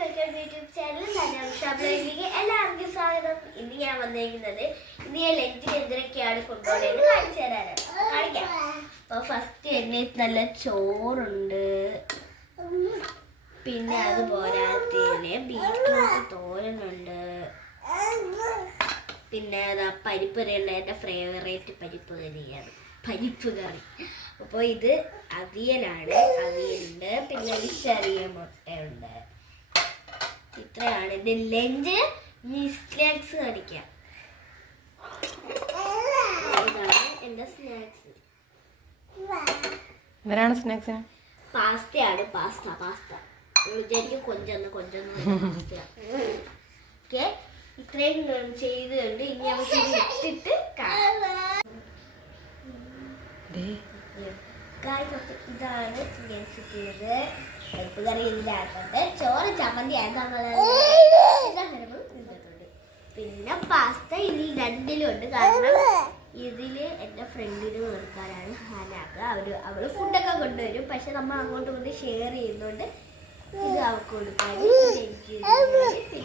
YouTube channel ഷബ്ലയിലേക്ക് എല്ലാവർക്കും സ്വാഗതം. ഇന്ന് ഞാൻ വന്നിരിക്കുന്നത് ഇന്ന് ഞാൻ ലഞ്ചിന് എന്തൊക്കെയാണ് കൊണ്ടുപോകുന്നത് കാണിച്ചു തരാനാണ്. കാണിക്കാം. അപ്പോൾ ഫസ്റ്റ് തന്നെ നല്ല ചോറുണ്ട്, പിന്നെ അത് പോരാത്തതിന് ബീറ്റ്റൂട്ട് തോരനുണ്ട്, പിന്നെ അതാ പരിപ്പ് കറിയുണ്ട്. എൻ്റെ ഫേവറേറ്റ് പരിപ്പ് കറിയാണ് പരിപ്പ് കറി. അപ്പോൾ ഇത് അവിയലാണ്, അവിയലുണ്ട്, പിന്നെ ഒരു ചെറിയ മുട്ടയുണ്ട്. ഇത്രയാണ് എൻ്റെ ലഞ്ച്. സ്നാക്സ് കാണിക്കാം. ഇതാണ് എൻ്റെ സ്നാക്സ്. ഇവരാണ് സ്നാക്സിന് പാസ്തയാണ്. പാസ്ത വിചാരിക്കും കൊഞ്ചൊന്ന് ഓക്കെ. ഇത്രയും ചെയ്തുകൊണ്ട് ഇനി നമുക്ക് ഇട്ടിട്ട് ഇതാണ് ചെയ്തത്. പരിപ്പ് കറി ഇതിലാക്കുന്നുണ്ട്, ചോറ് ചമ്മന്തി പിന്നെ പാസ്ത ഇതിൽ രണ്ടിലുണ്ട്. കാരണം ഇതില് എൻ്റെ ഫ്രണ്ടിന് കൊടുക്കാനാണ് ഹാനാക്ക്. അവള് ഫുഡൊക്കെ കൊണ്ടുവരും, പക്ഷെ നമ്മൾ അങ്ങോട്ടും കൊണ്ട് ഷെയർ ചെയ്യുന്നോണ്ട് ഇത് അവൾക്ക് കൊടുക്കാൻ. പിന്നെ